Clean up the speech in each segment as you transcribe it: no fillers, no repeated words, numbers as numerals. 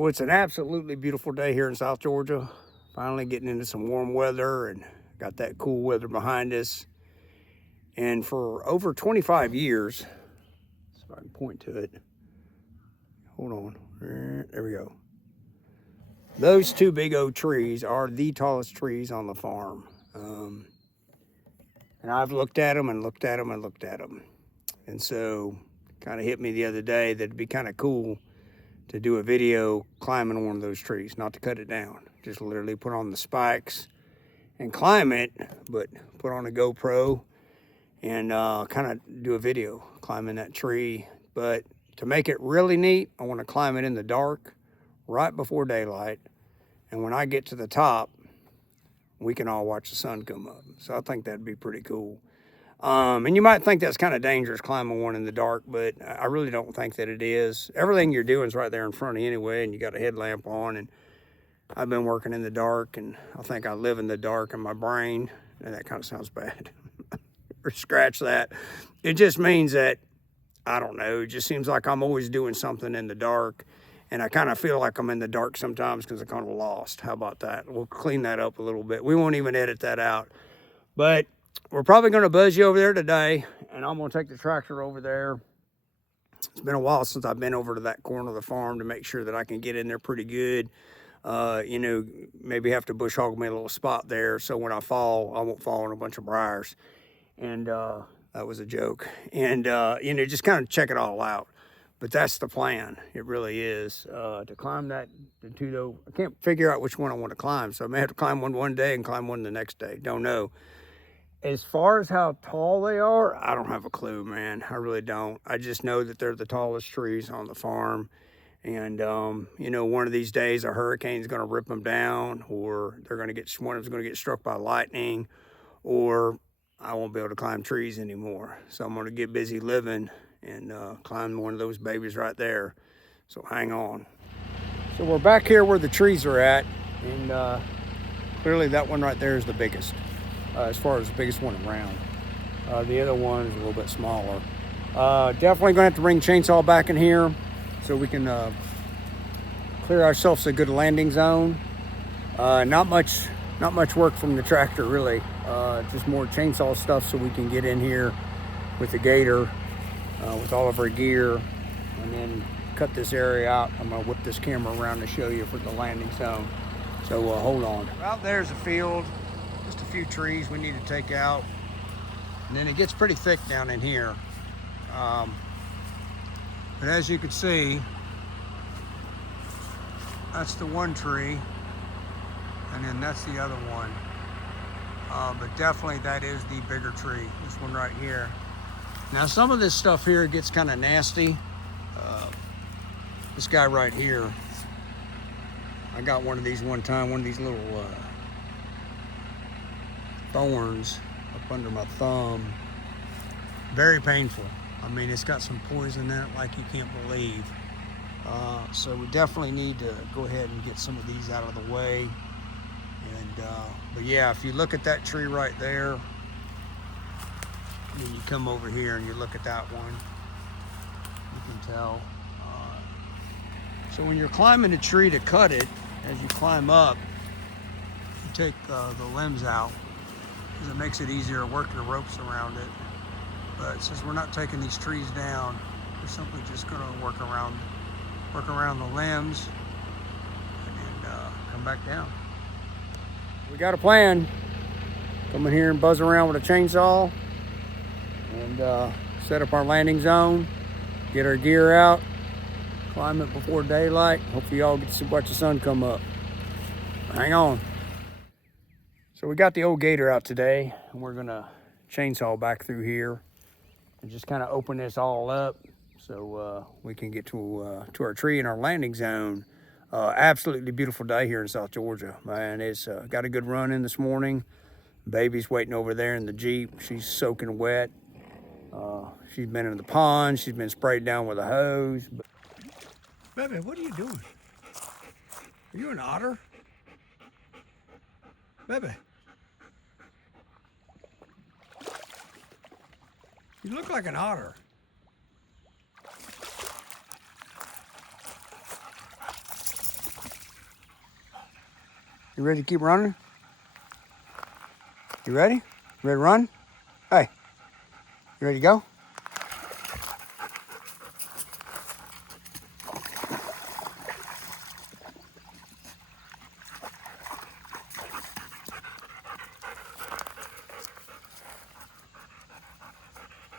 So it's an absolutely beautiful day here in South Georgia. Finally getting into some warm weather and got that cool weather behind us. And for over 25 years, if I can point to it, hold on, there we go. Those two big oak trees are the tallest trees on the farm. And I've looked at them and looked at them and looked at them. And so kind of hit me the other day that it'd be kind of cool to do a video climbing one of those trees, not to cut it down. Just literally put on the spikes and climb it, but put on a GoPro and kind of do a video climbing that tree. But to make it really neat, I want to climb it in the dark, right before daylight. And when I get to the top, we can all watch the sun come up. So I think that'd be pretty cool. And you might think that's kind of dangerous climbing one in the dark, but I really don't think that it is. Everything you're doing is right there in front of you anyway, and you got a headlamp on. And I've been working in the dark, and I think I live in the dark in my brain. And that kind of sounds bad. Or scratch that. It just means that, I don't know, it just seems like I'm always doing something in the dark. And I kind of feel like I'm in the dark sometimes because I'm kind of lost. How about that? We'll clean that up a little bit. We won't even edit that out. But we're probably going to buzz you over there today. And I'm going to take the tractor over there. It's been a while since I've been over to that corner of the farm to make sure that I can get in there pretty good. You know, maybe have to bush hog me a little spot there. So when I fall, I won't fall in a bunch of briars. And that was a joke. And, you know, just kind of check it all out. But that's the plan. It really is to climb that. I can't figure out which one I want to climb, so I may have to climb one day and climb one the next day. Don't know. As far as how tall they are, I don't have a clue, man. I really don't. I just know that they're the tallest trees on the farm. And, you know, one of these days a hurricane's going to rip them down, or one of them's going to get struck by lightning, or I won't be able to climb trees anymore. So I'm going to get busy living and climb one of those babies right there. So hang on. So we're back here where the trees are at, and clearly that one right there is the biggest, as far as the biggest one around. The other one is a little bit smaller. Definitely gonna have to bring chainsaw back in here so we can clear ourselves a good landing zone. Not much work from the tractor really. Just more chainsaw stuff so we can get in here with the gator. With all of our gear, and then cut this area out. I'm gonna whip this camera around to show you for the landing zone. So hold on. Out there's a field, just a few trees we need to take out. And then it gets pretty thick down in here. But as you can see, that's the one tree, and then that's the other one. But definitely that is the bigger tree, this one right here. Now some of this stuff here gets kind of nasty. This guy right here, I got one of these one time, one of these little thorns up under my thumb. Very painful. I mean, it's got some poison in it like you can't believe. So we definitely need to go ahead and get some of these out of the way. And but yeah, if you look at that tree right there, and you come over here and you look at that one, you can tell. So when you're climbing a tree to cut it, as you climb up, you take the limbs out because it makes it easier to work your ropes around it. But since we're not taking these trees down, we're simply just going to work around the limbs and then come back down. We got a plan. Come in here and buzz around with a chainsaw and set up our landing zone, get our gear out, climb it before daylight. Hopefully y'all get to watch the sun come up. Hang on. So we got the old gator out today, and we're gonna chainsaw back through here and just kind of open this all up so we can get to our tree and our landing zone. Absolutely beautiful day here in South Georgia, man. It's got a good run in this morning. Baby's waiting over there in the Jeep. She's soaking wet. She's been in the pond. She's been sprayed down with a hose. Baby, what are you doing? Are you an otter? Baby. You look like an otter. You ready to keep running? You ready? You ready to run? Hey, you ready to go?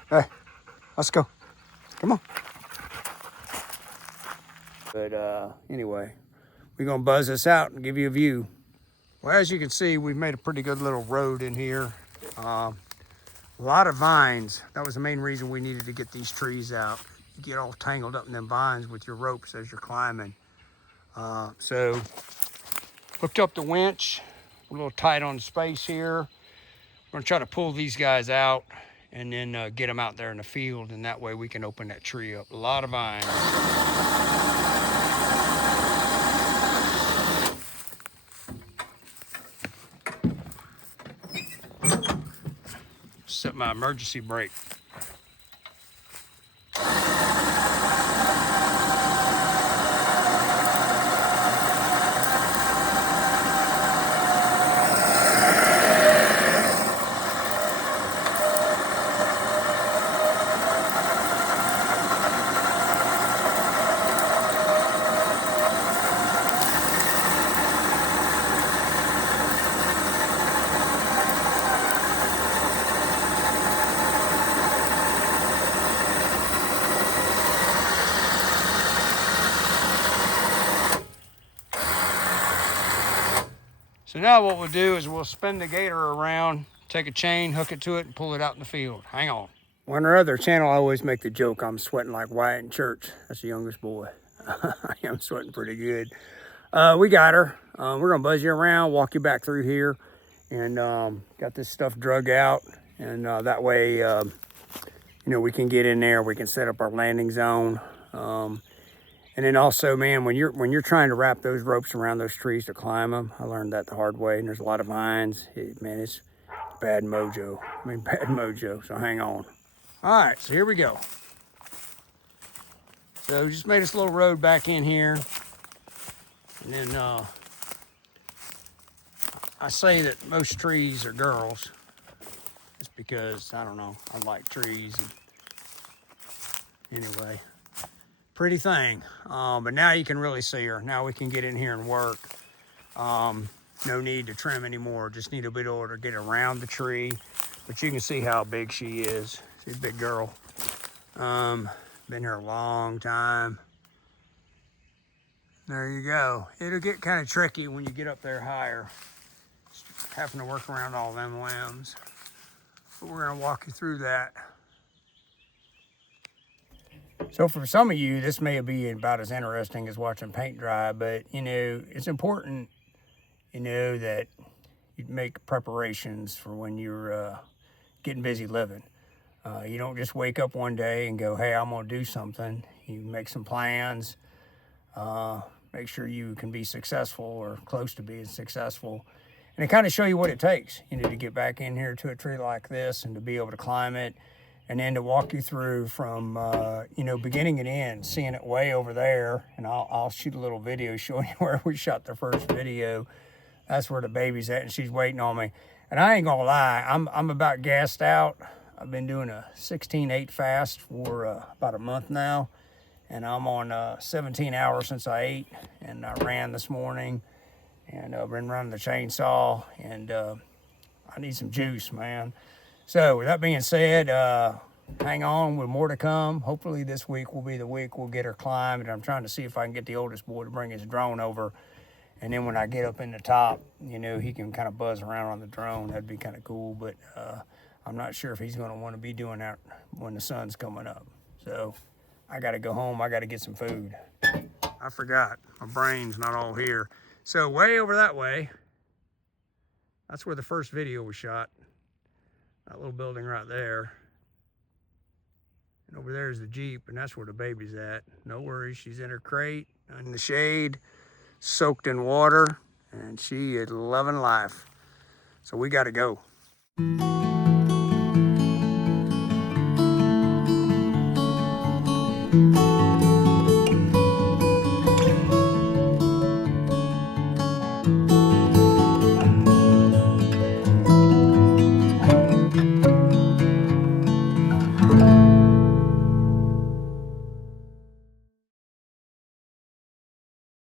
Hey, let's go. Come on. But anyway, we're gonna buzz this out and give you a view. Well, as you can see, we've made a pretty good little road in here. A lot of vines. That was the main reason we needed to get these trees out. You get all tangled up in them vines with your ropes as you're climbing. So hooked up the winch. We're a little tight on space here. We're gonna try to pull these guys out and then get them out there in the field, and that way we can open that tree up. A lot of vines. Set my emergency brake. So now what we'll do is we'll spin the gator around, take a chain, hook it to it, and pull it out in the field. Hang on. On our other channel, I always make the joke I'm sweating like Wyatt in church. That's the youngest boy. I am sweating pretty good. We got her. We're gonna buzz you around, walk you back through here, and got this stuff drug out. And that way, you know, we can get in there. We can set up our landing zone. And then also, man, when you're trying to wrap those ropes around those trees to climb them, I learned that the hard way. And there's a lot of vines. Man, it's bad mojo. I mean, bad mojo. So hang on. All right, so here we go. So we just made this little road back in here. And then I say that most trees are girls. It's because, I don't know, I like trees. And anyway. Pretty thing, but now you can really see her. Now we can get in here and work. No need to trim anymore. Just need a bit order to get around the tree. But you can see how big she is. She's a big girl. Been here a long time. There you go. It'll get kind of tricky when you get up there higher. Just having to work around all them limbs. But we're gonna walk you through that. So for some of you, this may be about as interesting as watching paint dry, but, you know, it's important, you know, that you make preparations for when you're getting busy living. You don't just wake up one day and go, hey, I'm going to do something. You make some plans, make sure you can be successful or close to being successful. And it kind of show you what it takes, you know, to get back in here to a tree like this and to be able to climb it. And then to walk you through from, you know, beginning and end, seeing it way over there. And I'll shoot a little video showing you where we shot the first video. That's where the baby's at, and she's waiting on me. And I ain't gonna lie, I'm about gassed out. I've been doing a 16-8 fast for about a month now. And I'm on 17 hours since I ate. And I ran this morning. And I've been running the chainsaw. And I need some juice, man. So with that being said, hang on, with more to come. Hopefully this week will be the week we'll get her climbed. And I'm trying to see if I can get the oldest boy to bring his drone over. And then when I get up in the top, you know, he can kind of buzz around on the drone. That'd be kind of cool. But I'm not sure if he's going to want to be doing that when the sun's coming up. So I got to go home. I got to get some food. I forgot. My brain's not all here. So way over that way, that's where the first video was shot. That little building right there. And over there is the Jeep, and that's where the baby's at. No worries, she's in her crate, in the shade, soaked in water, and she is loving life. So we gotta go.